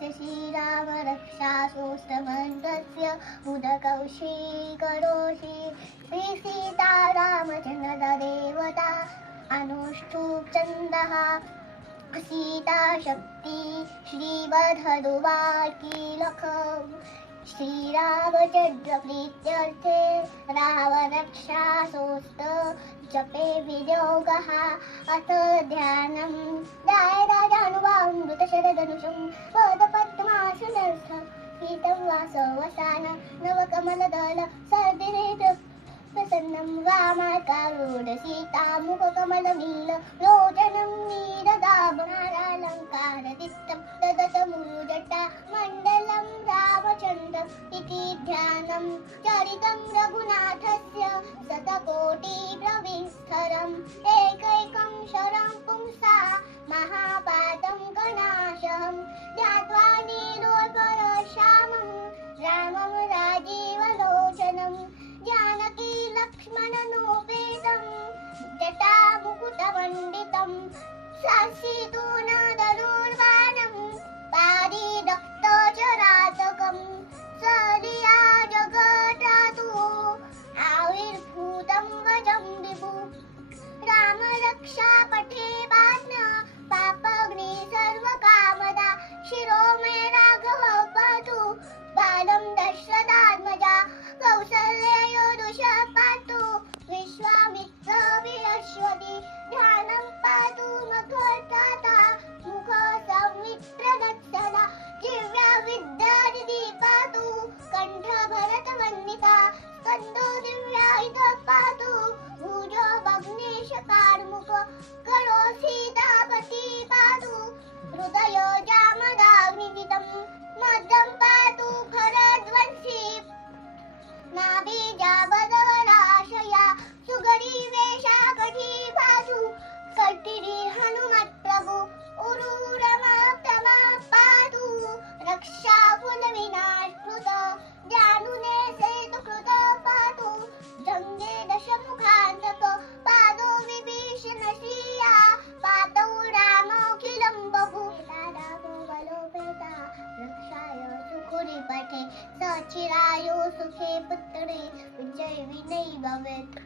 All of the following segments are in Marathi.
तस्य श्रीराम रक्षासूत्रमन्त्रस्य उदकौशीकरोषि श्री सीतारामचन्द्र देवता अनुष्ठुप् छन्दः सीता शक्ति श्रीवधदुवाकीलकम् श्रीरामचन्द्र प्रीत्यर्थे रामरक्षासूत्र जपे विनियोगः अथ ध्यानं ध्यायराजानुवामृतशरधनुषं पदपद्मासनस्थं पीतं वासवसान नवकमलदल सर्दिनेत्र प्रसन्नं वामाकारूढ सीतामुखकमलमील लोचनं नीरदाभरणालङ्कारदित्तं ददतमूजटा मण्डलं रामचन्द्रम् इति ध्यानं चरितं रघुनाथस्य शतकोटिप्रविस्तरम् एकैकं शरं पुंसा महापातं कणाशहं ध्यात्वा नीलोत्पलश्यामं रामं राजीवलोचनम् जानकी लक्ष्मणनोपेतं जटामुकुटमण्डितं शासितूनधनुर्बाणं पारिरक्तचरातकं सलिला जगत्रातु आविर्भूतं वजं विभु रामरक्षा पठे पात्न पापग्नि सर्वकामदा शिरो मे राघव पातु बालं दशरथात्मजा कौसल्ययोरुषः पातु विश्वामित्रविरश्वती ध्यानं पातु मखोत्ताता मुख सौमित्रदक्षदा दिव्या विद्यानिधि पातु कण्ठ भरतवन्दिता स्कन्दो दिव्यायुधः पातु भुजो भग्नेशकार्मुक करो सीतापति पातु हृदयो जामदाग्निजितं मदं पातु खरध्वंसी नाभिजाबदवराशया सुगरीवेशा कटी पातु कटिरी हनुमत्प्रभु उरुरमाप्तमा पातु रक्षा कुलविनाशकृत जानुने सेतुकृत पातु जङ्गे दशमुखान्तक पादो विभीषणश्रिया पातौ रामोऽखिलं बभु बलोपेता रक्षाय सुखुरि पठे सचिरायु सुखे पुत्रे विजय विनयी भवेत्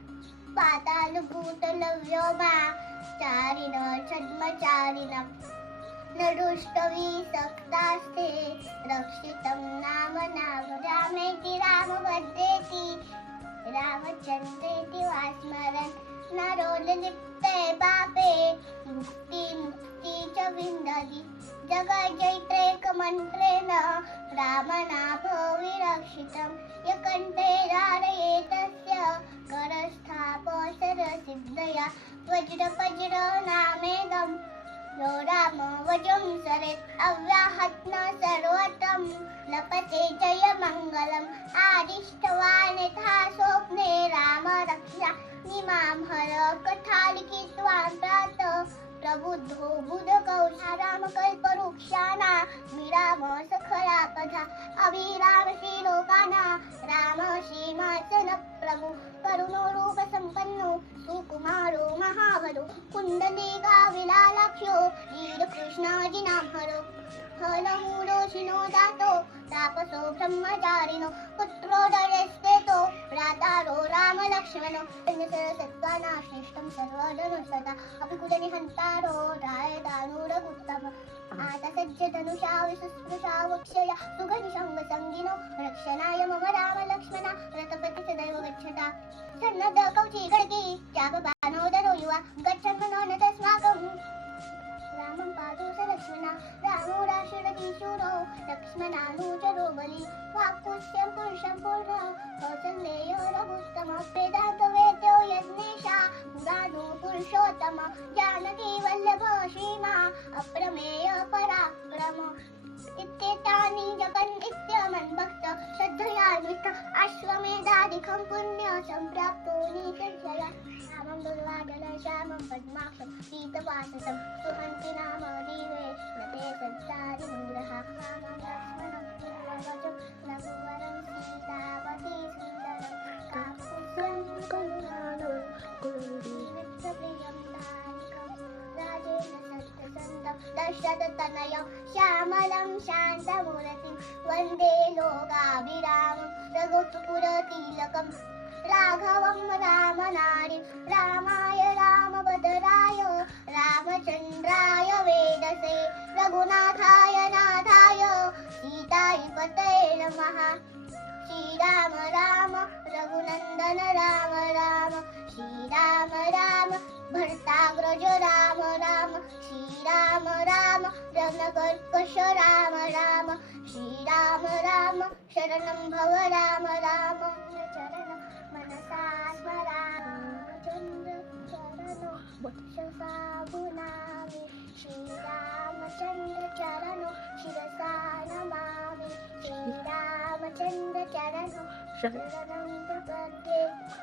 पातालभूतलव्योमा चारिण छद्मचारिणं नरुष्टविसक्तास्ते रक्षितं नाम रामेति रामभद्रेति रामचन्द्रेति वा स्मरन् नरो लिप्ते पापे मुक्ति च विन्दति जगज्जैत्रैकमन्त्रेण रामनाभविरक्षितं यकण्ठे धारयेतस्य करस्थापसरसिद्धया वज्रपज्रनामेदं यो राम वजं सरेत् अव्याहत्न सर्वतं लपते जयमङ्गलम् आदिष्टवान् यथा स्वप्ने राम रक्षा निमां हर कथा लिखित्वा प्रातः प्रबुद्धो बुधकौशारामकल्पवृक्षाणा विराम सखला कथा अभिरामशीलोकाना राम श्रीमासन प्रभु करुणो रूपसम्पन्नो सुकुमारो महाबलो कुण्डलिका विलालाक्ष्यो वीरकृष्णाजिनाभरो हलमूलोषिनो जातो तापसो ब्रह्मचारिणो पुत्रोदयस्तेतो भ्रातारो रामलक्ष्मणो सत्त्वाना श्रेष्ठं सर्वधनुस्तथा अपि कुलनिहन्तारो रायदानुरगुत्तम आतसज्जधनुषा विसुस्पृशा वक्षया सुगनिसङ्गसङ्गिनो रक्षणाय मम रामलक्ष्मण रथपति सदैव गच्छता सन्नद्ध कौची खड्गी चापबाणोदरो युवा गच्छन् मनो न तस्माकम् रामं पातु स लक्ष्मण रामो राशिरति शूरो लक्ष्मणानुचरो बली वाक्कुष्यं पुरुषं पूर्ण कौसल्येयो रघुत्तम वेदान्तवेद्यो यज्ञेशा पुराणो पुरुषोत्तम जानकी वल्लभ सीमा अप्रमेय पराक्रम इत्येतानि जपन् इत्यमन् भक्त श्रद्धयान्वित अश्वमेधादिकं पुण्य सम्प्राप्तो निचर्यया रामं दुर्वादलश्यामं पद्माक्षं पीतवाससं सुहन्ति नाम दिवे नते संसारिमूढः रामं लक्ष्मणं पूर्ववजं रघुवरं सीतापति सुन्दरं काकुत्स्थं करुणालो कुरुदीविप्रियं दारिकं राजेन सत्यसन्धं दशरथतनयं श्यामलं शान्तमूर्तिं वन्दे लोकाभिरामं रघुकुलतिलकं राघवं रामनारीं रामाय रामभद्राय रामचन्द्राय वेदसे रघुनाथाय नाथाय सीतापतये नमः। श्रीराम राम रघुनन्दन राम राम श्रीराम राम भर्ताग्रज राम राम श्रीराम राम रत्नकर्कश राम राम श्रीराम राम शरणं भव राम राम चरण मनसा स्मरामचन्द्र चरणो शिरसा गुणामि श्रीरामचन्द्र चरणो शिरसा नमामि श्रीरामचन्द्र चरणो शरणं प्रपद्ये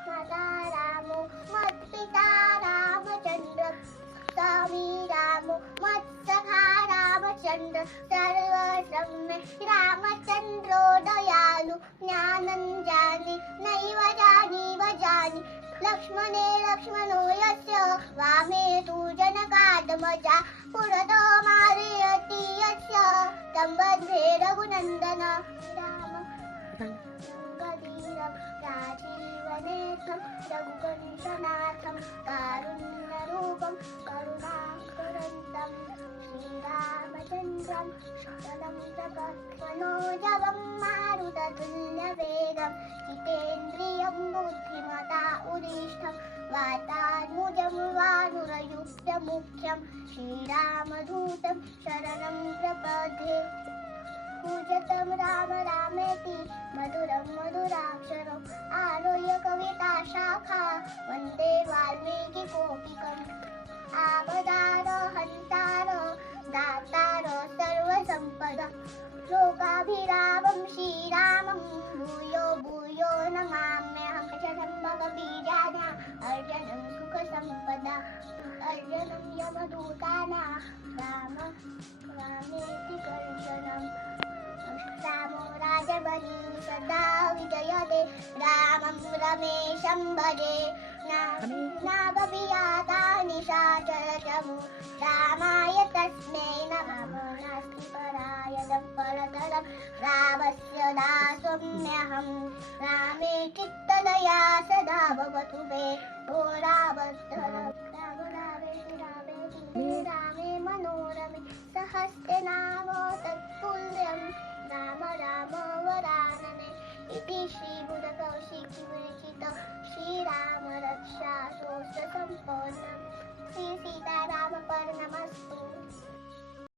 माता रामो मत्पिता रामचन्द्र स्वामी रामो मत्सखा रामचन्द्र सर्वसम्मे रामचन्द्रो दयालु ज्ञानं जाने नैव जानी लक्ष्मणे लक्ष्मणो यस्य वामे तु जनकात्मजा पुरतो मारयति यस्य तं वन्दे रघुनन्दन राम गंगधीरं राजीवनेत्रं रघुवंशनाथं कारुण्यरूपं करुणाकरन्तं श्रीरामचन्द्रं शरणं प्रपद्मनोजवं मारुततुल्यवेगं जितेन्द्रियं बुद्धिमता उदिष्ठं वातात्मजं वानुरयुक्तमुख्यं श्रीरामदूतं शरणं प्रपद्ये। पूजतं राम रामेति मधुरं मधुराक्षरम् आरुह्य कविता शाखा वन्दे वाल्मीकिकोकिकम् आपदार हन्तार दातार सर्वसम्पदा लोकाभिरामं श्रीरामं भूयो भूयो नमाम्यहं जगन्मगबीजाना अर्जनं सुखसम्पदा अर्जनं यमदूताना राम रामेति कर्षणम् रामो राजबली सदा विजयते रामं रमेशं भजे नागपियाता निशाचरचमु रामाय